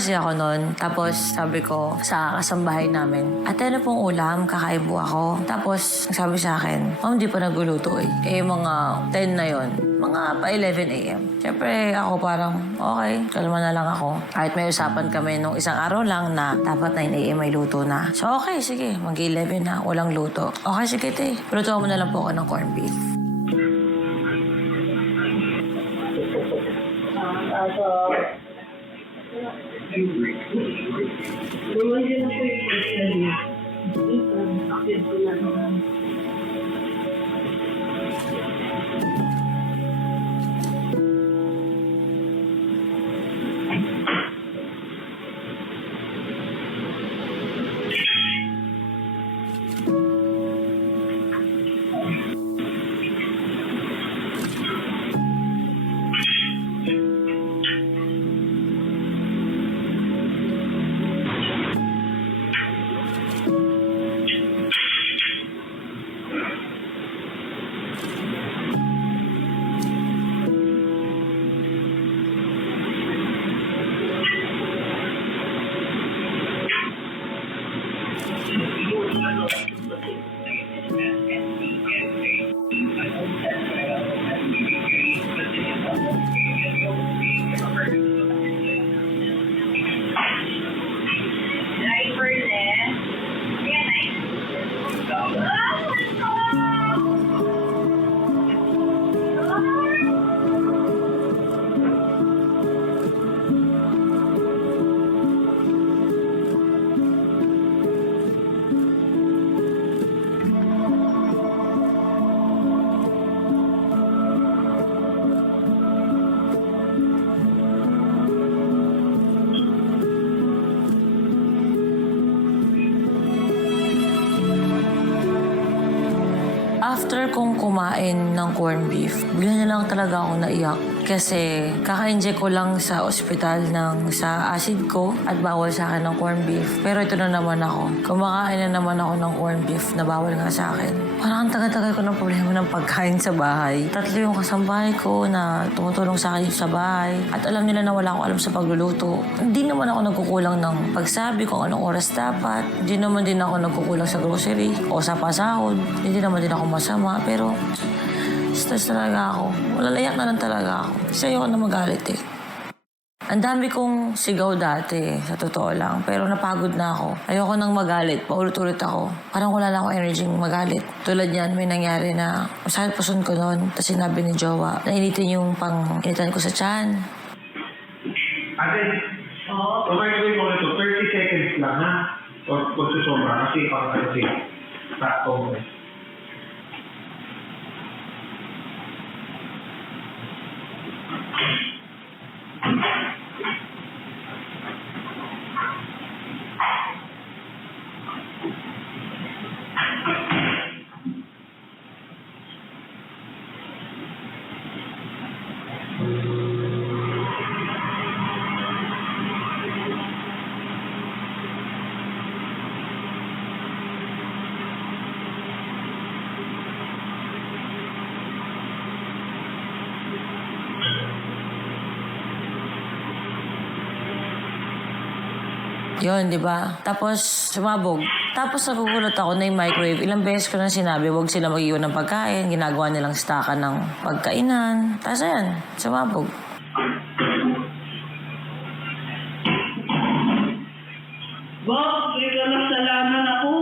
kasi ako noon. Tapos sabi ko sa kasambahay namin, ate, ano pong ulam? Kakain po ako. Tapos sabi sa akin, ma'am, di pa nagluluto eh. Eh, mga 10 na yon, mga pa 11 a.m. Siyempre ako parang, okay, kalma na lang ako. Kahit may usapan kami nung isang araw lang na dapat 9 a.m. may luto na. So okay, sige, mag-11 na, walang luto. Okay, sige te, luto mo na lang po ako ng corned beef. After kong kumain ng corned beef, bigla na lang talaga ako naiyak. Kasi kaka-inject ko lang sa ospital sa acid ko at bawal sa akin ng corned beef. Pero ito na naman ako. Kumakain na naman ako ng corned beef na bawal nga sa akin. Parang ang tagal-tagal ko ng problema ng pagkain sa bahay. 3 yung kasambahay ko na tumutulong sa akin sa bahay. At alam nila na wala akong alam sa pagluluto. Hindi naman ako nagkukulang ng pagsabi kung anong oras dapat. Hindi naman din ako nagkukulang sa grocery o sa pasahod. Hindi naman din ako masama. Pero stress talaga ako. Malalayak na lang talaga ako. Kasi ayoko na magalit eh. Ang dami kong sigaw dati, sa totoo lang. Pero napagod na ako. Ayoko nang magalit. Paulit-ulit ako. Parang wala na akong energy magalit. Tulad yan, may nangyari na masakit puson ko noon. Tapos sinabi ni Jowa, nainitin yung pang-initan ko sa tiyan. Ate, microwave mo nito, 30 seconds lang ha? Huwag susobra kasi pang-kasi. Sakto mo eh. Yun, di ba? Tapos, sumabog. Tapos nagugulat ako na yung microwave. Ilang beses ko na sinabi, huwag sila mag-iwan ng pagkain. Ginagawa nilang stakan ng pagkainan. Tapos ayan, sumabog. Bob, salamat ako.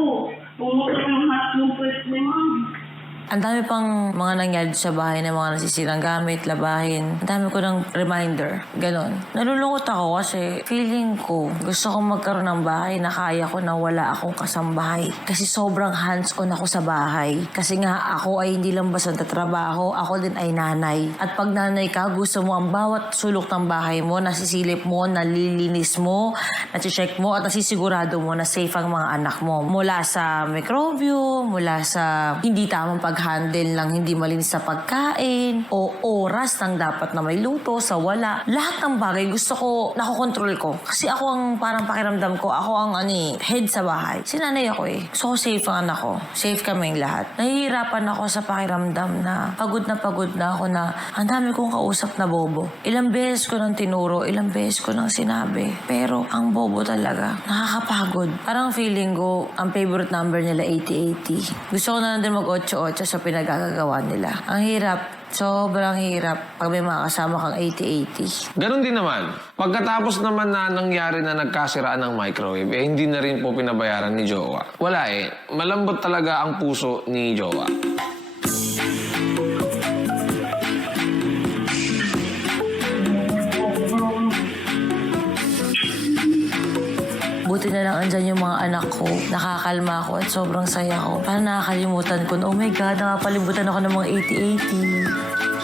Pumutok yung hot ng pwes ni Ma'am. Ang dami pang mga nangyari sa bahay na mga nasisirang gamit, labahin. Ang dami ko ng reminder. Ganon. Nalulungkot ako kasi feeling ko gusto kong magkaroon ng bahay na kaya ko na wala akong kasambahay. Kasi sobrang hands-on ako sa bahay. Kasi nga ako ay hindi lang basta tatrabaho, ako din ay nanay. At pag nanay ka, gusto mo ang bawat sulok ng bahay mo, nasisilip mo, nalilinis mo, nasi-check mo at nasisigurado mo na safe ang mga anak mo. Mula sa mikrobyo, mula sa hindi tamang pagkain pag-handle ng hindi malinis sa pagkain o oras ng dapat na may luto sa wala. Lahat ng bagay gusto ko, nakokontrol ko. Kasi ako ang parang pakiramdam ko, ako ang head sa bahay. Sinanay ako eh. So safe ang anak ko. Safe kaming lahat. Nahihirapan ako sa pakiramdam na pagod na ako na ang dami kong kausap na bobo. Ilang beses ko nang tinuro, ilang beses ko nang sinabi. Pero ang bobo talaga, nakakapagod. Parang feeling ko, ang favorite number nila 80-80. Gusto ko na lang din mag-8-8 sa pinagagagawa nila. Ang hirap. Sobrang hirap pag may mga kasama kang 80-80. Ganon din naman. Pagkatapos naman na nangyari na nagkasiraan ng microwave, hindi na rin po pinabayaran ni Jowa. Wala malambot talaga ang puso ni Jowa. Buti na lang andyan yung mga anak ko. Nakakalma ako at sobrang saya ko. Parang nakakalimutan ko na, oh my God, nakapalimutan ako ng mga 80-80.